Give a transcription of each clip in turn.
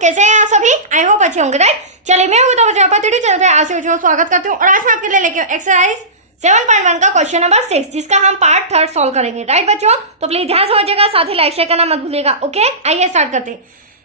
कैसे हैं आप सभी? आई होप अच्छे होंगे, राइट। चलिए मैं हूँ तो चैनल पे आज से स्वागत करती हूँ और आज मैं आपके लिए लेके एक्सरसाइज 7.1 का क्वेश्चन नंबर 6 जिसका हम पार्ट 3 सॉल्व करेंगे, राइट बच्चों। तो प्लीज ध्यान समझिएगा, साथ ही लाइक शेयर करना मत भूलिएगा। ओके, आइए स्टार्ट करते हैं।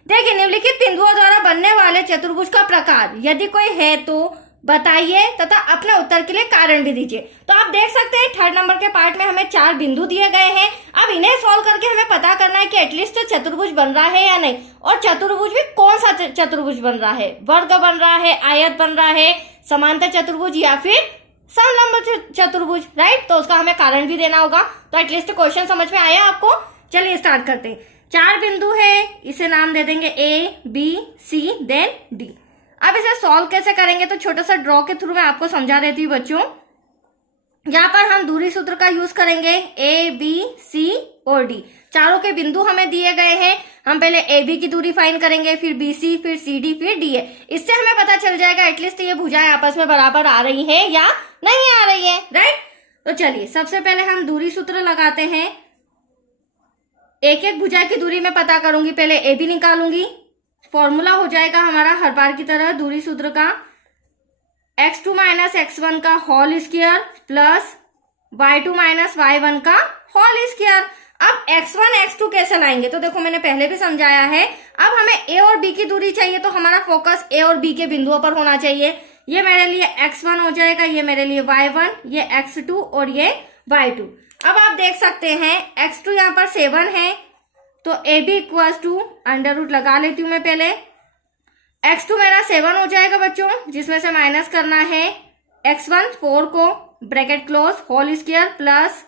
देखिए, निम्नलिखित बिंदुओं द्वारा बनने वाले चतुर्भुज का प्रकार यदि कोई है तो बताइए तथा अपने उत्तर के लिए कारण भी दीजिए। तो आप देख सकते हैं थर्ड नंबर के पार्ट में हमें 4 बिंदु दिए गए हैं। अब इन्हें सॉल्व करके हमें पता करना है कि एटलीस्ट चतुर्भुज बन रहा है या नहीं, और चतुर्भुज भी कौन सा चतुर्भुज बन रहा है, वर्ग बन रहा है, आयत बन रहा है, समांतर चतुर्भुज या फिर समलंब चतुर्भुज, राइट। तो उसका हमें कारण भी देना होगा। तो एटलीस्ट क्वेश्चन समझ में आया आपको? चलिए स्टार्ट करते हैं। 4 बिंदु है, इसे नाम दे देंगे A, B, C then D। अब इसे सॉल्व कैसे करेंगे तो छोटा सा ड्रॉ के थ्रू मैं आपको समझा देती हूँ बच्चों। यहाँ पर हम दूरी सूत्र का यूज करेंगे, A, B, C और D। चारों के बिंदु हमें दिए गए हैं। हम पहले AB की दूरी फाइंड करेंगे, फिर BC, फिर CD, फिर DA। इससे हमें पता चल जाएगा एटलीस्ट ये भुजाएं आपस में बराबर आ रही है या नहीं आ रही है, राइट। तो चलिए सबसे पहले हम दूरी सूत्र लगाते हैं। एक एक भुजा की दूरी मैं पता करूंगी, पहले AB निकालूंगी। फॉर्मूला हो जाएगा हमारा हर बार की तरह दूरी सूत्र का x2 माइनस x1 का whole square plus y2 minus y1 का होल स्क्वायर। अब x1 x2 कैसे लाएंगे तो देखो मैंने पहले भी समझाया है। अब हमें a और b की दूरी चाहिए तो हमारा फोकस a और b के बिंदुओं पर होना चाहिए। ये मेरे लिए x1 हो जाएगा, ये मेरे लिए y1, ये x2 और ये y2। अब आप देख सकते हैं x2 यहाँ पर 7 है तो AB equals to under root लगा लेती हूँ मैं पहले। x2 मेरा 7 हो जाएगा बच्चों, जिसमें से माइनस करना है x1 4 को, bracket close, whole square plus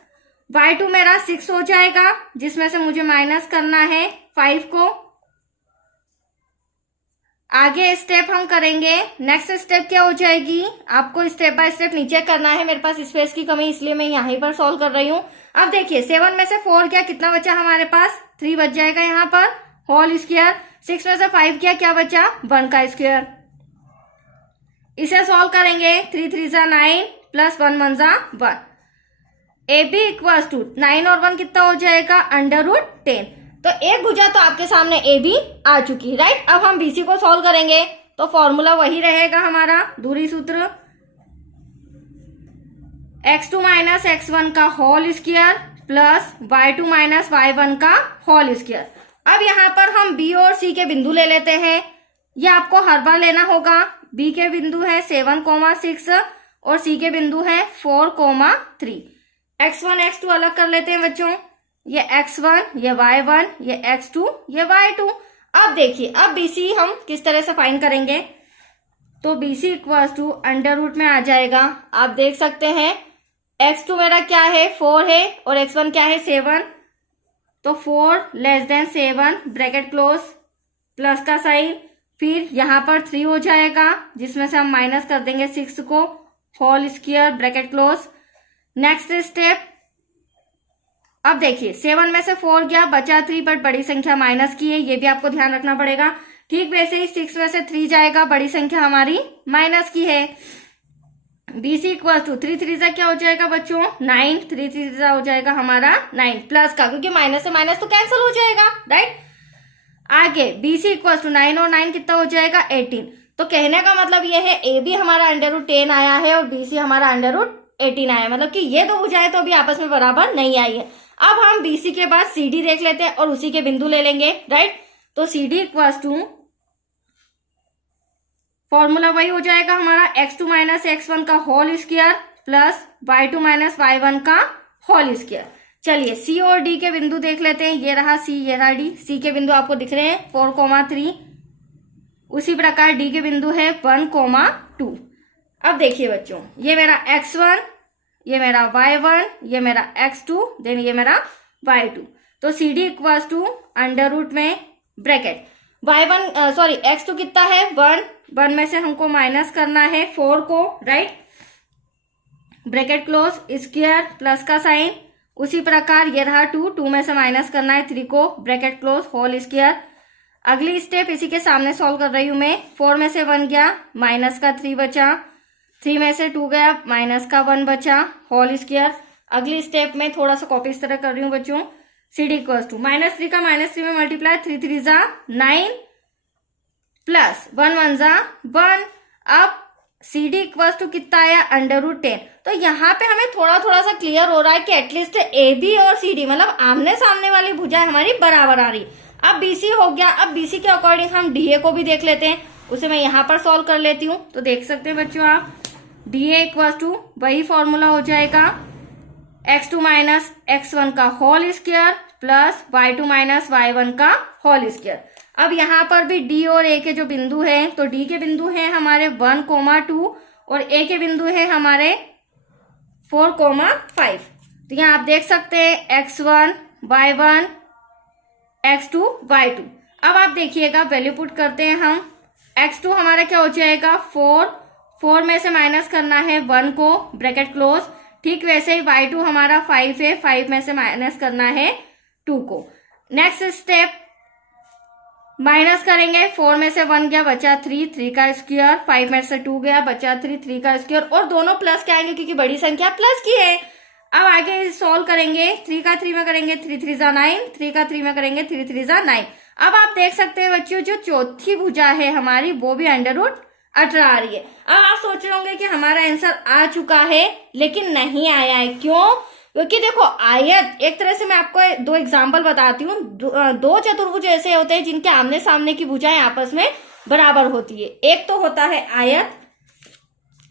y2 मेरा 6 हो जाएगा, जिसमें से मुझे माइनस करना है 5 को। आगे स्टेप हम करेंगे। नेक्स्ट स्टेप क्या हो जाएगी, आपको स्टेप बाय स्टेप नीचे करना है। मेरे पास स्पेस की कमी इसलिए मैं यहीं पर सॉल्व कर रही हूँ। अब देखिए 7 में से 4 गया, कितना बचा हमारे पास 3 बच जाएगा यहाँ पर, होल स्क्वायर। 6 में से 5 गया, क्या बचा 1 का स्क्वायर। इसे सॉल्व करेंगे, 3 3 जा 9 प्लस 1 1 जा 1। AB इक्वल्स टू 9 और 1 कितना हो जाएगा अंडर रूट 10। तो एक भुजा तो आपके सामने AB आ चुकी, राइट। अब हम BC को सॉल्व करेंगे तो फॉर्मूला वही रहेगा हमारा दूरी सूत्र x2 माइनस x1 का whole square plus y2 minus y1 का होल स्क्वायर। अब यहाँ पर हम B और C के बिंदु ले लेते हैं। ये आपको हर बार लेना होगा। B के बिंदु है 7,6 और C के बिंदु है 4,3। x1 x2 अलग कर लेते हैं बच्चों। ये x1, ये y1, ये x2, ये y2। अब देखिए अब BC हम किस तरह से फाइंड करेंगे तो BC equals to under root में आ जाएगा। आप देख सकते हैं x2 मेरा क्या है 4 है और x1 क्या है 7, तो 4 less than 7 bracket close plus का साइन, फिर यहाँ पर 3 हो जाएगा जिसमें से हम माइनस कर देंगे 6 को, whole square bracket close. Next step, अब देखिए 7 में से 4 गया, बचा 3 बट बड़ी संख्या माइनस की है, ये भी आपको ध्यान रखना पड़ेगा। ठीक वैसे ही 6 में से 3 जाएगा, बड़ी संख्या हमारी माइनस की है। BC इक्वल टू 3 3 जा क्या हो जाएगा बच्चों 9, 3 3 जा हो जाएगा हमारा 9 प्लस का, क्योंकि माइनस से माइनस तो कैंसिल हो जाएगा, राइट। आगे BC इक्वल टू 9 और 9 कितना हो जाएगा 18। तो कहने का मतलब ये है AB हमारा अंडर रूट 10 आया है और BC हमारा अंडर रूट 18 आया है, मतलब कि ये दो भुजाएं तो अभी आपस में बराबर नहीं आई है। अब हम BC के बाद CD देख लेते हैं और उसी के बिंदु ले लेंगे, राइट। तो CD इक्वल्स टू फॉर्मूला वही हो जाएगा हमारा x2 माइनस x1 का whole square plus y2 minus y1 का होल स्क्वायर। चलिए C और D के बिंदु देख लेते हैं। ये रहा C, ये रहा D। C के बिंदु आपको दिख रहे हैं 4,3। उसी प्रकार D के बिंदु है 1,2। अब देखिए बच्चों, ये मेरा x1, ये मेरा y1, ये मेरा x2 देन ये मेरा y2। तो CD equals to under root में ब्रैकेट x2 कितना है 1 में से हमको माइनस करना है 4 को, right, bracket close square plus का साइन। उसी प्रकार ये रहा 2 में से माइनस करना है 3 को, ब्रैकेट क्लोज होल स्क्वायर। अगली स्टेप इसी के सामने सॉल्व कर रही हूं मैं। 4 में से 1 गया, माइनस का 3 बचा, 3 में से 2 गया, माइनस का 1 बचा, होल स्क्वायर। अगली स्टेप में थोड़ा सा कॉपी इस तरह कर रही हूँ बच्चों। CD इक्वल्स टू -3 का -3 में मल्टीप्लाई, 3 3 जा 9 प्लस 1 1 जा 1। अब सी डी इक्वल टू कितना आया √10। तो यहाँ पे हमें थोड़ा थोड़ा सा क्लियर हो रहा है कि एटलीस्ट ए बी और सी डी मतलब आमने सामने वाली भुजाएं हमारी बराबर आ रही। अब बीसी हो गया। अब बीसी के अकॉर्डिंग हम डीए को भी देख लेते हैं, उसे मैं यहाँ पर सॉल्व कर लेती हूँ। तो देख सकते हैं बच्चों आप डीए इक्वल टू वही फॉर्मूला हो जाएगा x2 माइनस x1 का whole square plus y2 minus y1 का होल स्क्वायर। अब यहाँ पर भी d और a के जो बिंदु हैं, तो d के बिंदु हैं हमारे 1,2 और a के बिंदु हैं हमारे 4,5। तो यहाँ आप देख सकते हैं x1 y1 x2 y2। अब आप देखिएगा वैल्यू पुट करते हैं हम। x2 हमारा क्या हो जाएगा 4 में से माइनस करना है 1 को, ब्रैकेट क्लोज। ठीक वैसे ही y2 हमारा 5 है, 5 में से माइनस करना है 2 को। नेक्स्ट स्टेप माइनस करेंगे, 4 में से 1 गया बचा 3 का स्क्वायर, 5 में से 2 गया बचा 3 का स्क्वायर, और दोनों प्लस के आएंगे क्योंकि बड़ी संख्या प्लस की है। अब आगे सॉल्व करेंगे, 3 का 3 में करेंगे 3 3 जा 9, 3 का 3 में करेंगे 3 3 जा 9। अब आप देख सकते हैं बच्चों जो चौथी भुजा है हमारी वो भी √18 आ रही है। अब आप सोच रहे होंगे कि हमारा आंसर आ चुका है, लेकिन नहीं आया है। क्यों? क्योंकि देखो आयत एक तरह से मैं आपको 2 एग्जाम्पल बताती हूँ। 2 चतुर्भुज ऐसे होते हैं जिनके आमने सामने की भुजाएं आपस में बराबर होती है। एक तो होता है आयत,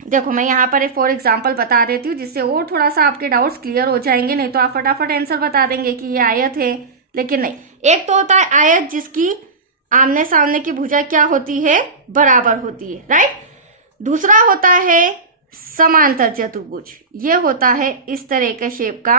देखो मैं यहाँ पर एक 4 एग्जाम्पल बता देती हूँ जिससे और थोड़ा सा आपके डाउट्स क्लियर हो जाएंगे, नहीं तो आप फटाफट आंसर बता देंगे कि ये आयत है, लेकिन नहीं। एक तो होता है आयत जिसकी आमने सामने की भुजा क्या होती है बराबर होती है, राइट। दूसरा होता है समांतर चतुर्भुज, ये होता है इस तरह के शेप का।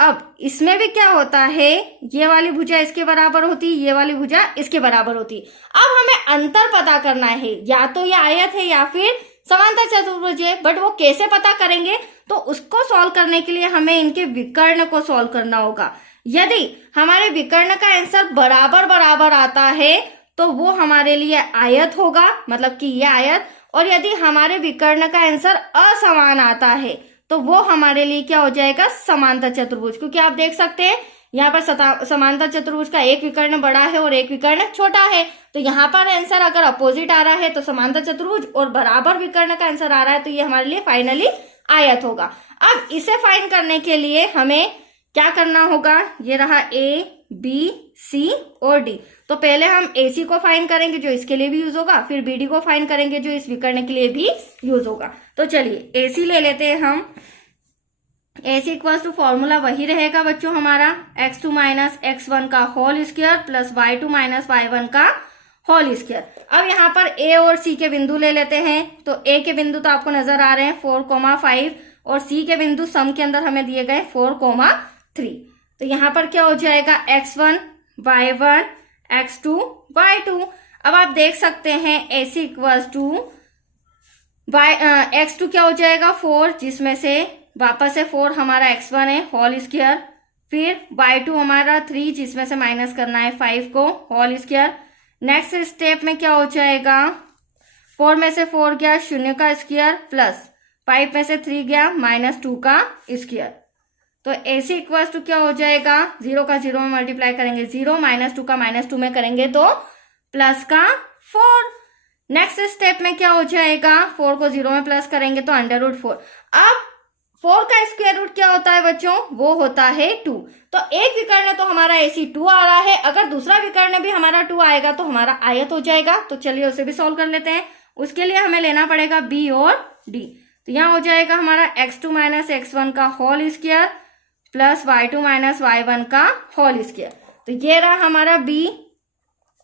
अब इसमें भी क्या होता है, ये वाली भुजा इसके बराबर होती है, ये वाली भुजा इसके बराबर होती है। अब हमें अंतर पता करना है, या तो ये आयत है या फिर समांतर चतुर्भुज है, बट वो कैसे पता करेंगे? तो उसको सॉल्व करने के लिए हमें इनके विकर्ण को सॉल्व करना होगा। यदि हमारे विकर्ण का आंसर बराबर बराबर आता है तो वो हमारे लिए आयत होगा, मतलब कि ये आयत। और यदि हमारे विकर्ण का आंसर असमान आता है तो वो हमारे लिए क्या हो जाएगा समांतर चतुर्भुज। क्योंकि आप देख सकते हैं यहाँ पर समांतर चतुर्भुज का एक विकर्ण बड़ा है और एक विकर्ण छोटा है। तो यहाँ पर आंसर अगर अपोजिट आ रहा है तो समांतर चतुर्भुज, और बराबर विकर्ण का आंसर आ रहा है तो ये हमारे लिए फाइनली आयत होगा। अब इसे फाइंड करने के लिए हमें क्या करना होगा, ये रहा ए बी सी और डी। तो पहले हम ए सी को फाइंड करेंगे जो इसके लिए भी यूज होगा, फिर बी डी को फाइंड करेंगे जो इस विकर्ण के लिए भी यूज होगा। तो चलिए ए सी ले लेते हैं हम। ए सी इक्वल्स टू फॉर्मूला वही रहेगा बच्चों हमारा x2 माइनस x1 का whole square plus y2 minus y1 का होल स्क्वायर। अब यहाँ पर ए और सी के बिंदु ले लेते हैं। तो ए के बिंदु तो आपको नजर आ रहे हैं 4,5 और सी के बिंदु सम के अंदर हमें दिए गए 4,3। तो यहाँ पर क्या हो जाएगा x1 y1 x2 y2। अब आप देख सकते हैं ए सी इक्वल्स टू x2 क्या हो जाएगा 4, जिसमें से वापस से 4 हमारा x1 है होल स्क्वायर, फिर y2 हमारा 3 जिसमें से माइनस करना है 5 को होल स्क्वायर। नेक्स्ट स्टेप में क्या हो जाएगा 4 में से 4 गया 0 का स्क्वायर प्लस 5 में से 3 गया -2 का स्क्वायर। तो AC इक्वल्स टू क्या हो जाएगा 0 का 0 में मल्टीप्लाई करेंगे 0, -2 का -2 में करेंगे तो प्लस का 4। नेक्स्ट स्टेप में क्या हो जाएगा 4 को 0 में प्लस करेंगे तो √4। अब 4 का स्क्वायर रूट क्या होता है बच्चों, वो होता है 2। तो एक विकर्ण तो हमारा AC 2 आ रहा है, अगर दूसरा विकर्ण भी हमारा 2 आएगा तो हमारा आयत हो जाएगा। तो चलिए उसे भी सॉल्व कर लेते हैं। उसके लिए हमें लेना पड़ेगा B और D। तो यहाँ हो जाएगा हमारा x2 माइनस x1 का whole square plus y2 minus y1 का होल स्क्वायर। तो ये रहा हमारा B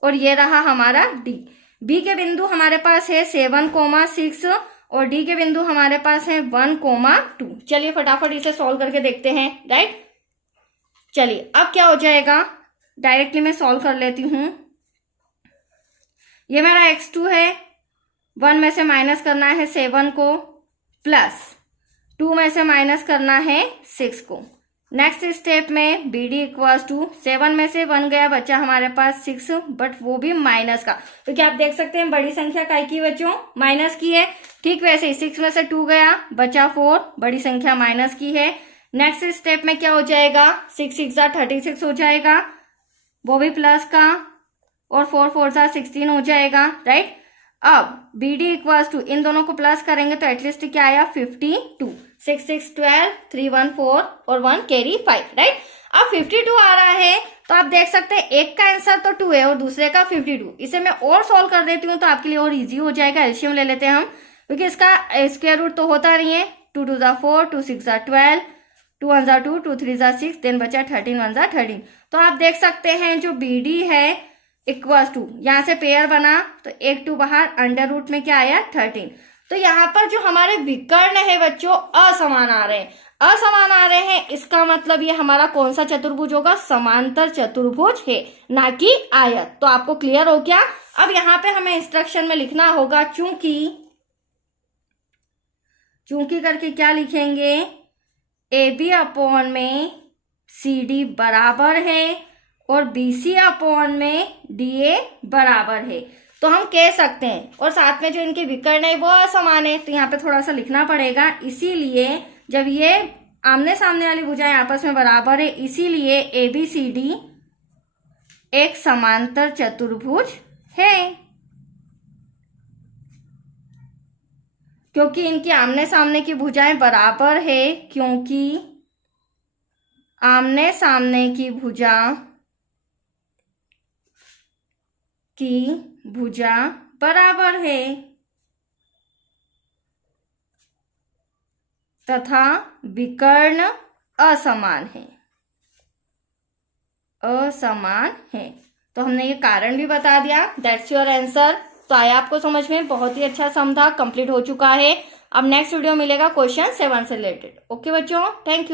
और ये रहा हमारा D। B के बिंदु हमारे पास है 7,6 और D के बिंदु हमारे पास है 1,2। चलिए फटाफट इसे सॉल्व करके देखते हैं, राइट। चलिए अब क्या हो जाएगा, डायरेक्टली मैं सॉल्व कर लेती हूं। ये मेरा x2 है, 1 में से माइनस करना है 7 को प्लस 2 में से माइनस करना है 6 को। नेक्स्ट स्टेप में BD इक्वल्स टू 7 में से 1 गया बच्चा हमारे पास 6, बट वो भी माइनस का। तो क्या आप देख सकते हैं बड़ी संख्या काय की बच्चों, माइनस की है। ठीक वैसे ही 6 में से 2 गया बचा 4, बड़ी संख्या माइनस की है। नेक्स्ट स्टेप में क्या हो जाएगा 6 6 36 हो जाएगा, वो भी प्लस का। और 4 4 जा 16 हो जाएगा, राइट। अब BD इक्वल्स टू, इन दोनों को प्लस करेंगे तो एटलीस्ट क्या आया 52, 6 6 12, 3 1 4 और 1 कैरी 5, राइट। अब 52 आ रहा है तो आप देख सकते हैं एक का आंसर तो 2 है और दूसरे का 52। इसे मैं और सॉल्व कर देती हूँ तो आपके लिए और इजी हो जाएगा। एलसीएम ले लेते हैं हम, क्योंकि इसका स्क्वायर रूट तो होता नहीं है। 2 2 जा 4, 2 6 जा 12, 2 1 जा 2, 2 3 जा 6, देन बचा 13 1 जा 13। तो आप देख सकते हैं जो BD है इक्वल्स टू, यहाँ से पेयर बना तो एक 2 बाहर, अंडर रूट में क्या आया 13। तो यहाँ पर जो हमारे विकर्ण है बच्चों असमान आ रहे हैं, असमान आ रहे हैं, इसका मतलब ये हमारा कौन सा चतुर्भुज होगा, समांतर चतुर्भुज है, ना कि आयत। तो आपको क्लियर हो गया। अब यहाँ पे हमें इंस्ट्रक्शन में लिखना होगा चूंकि करके क्या लिखेंगे, AB अपॉन में CD बराबर है और BC अपॉन में DA बराबर है। तो हम कह सकते हैं, और साथ में जो इनके विकर्ण है वो असमान है, तो यहाँ पे थोड़ा सा लिखना पड़ेगा। इसीलिए जब ये आमने सामने वाली भुजाएं आपस में बराबर है, इसीलिए ABCD एक समांतर चतुर्भुज है, क्योंकि इनकी आमने सामने की भुजाएं बराबर है, क्योंकि आमने सामने की भुजा बराबर है तथा विकर्ण असमान है। तो हमने ये कारण भी बता दिया। That's your answer. तो आया आपको समझ में, बहुत ही अच्छा सम था, कंप्लीट हो चुका है। अब नेक्स्ट वीडियो मिलेगा क्वेश्चन 7 से रिलेटेड। ओके बच्चों, थैंक यू।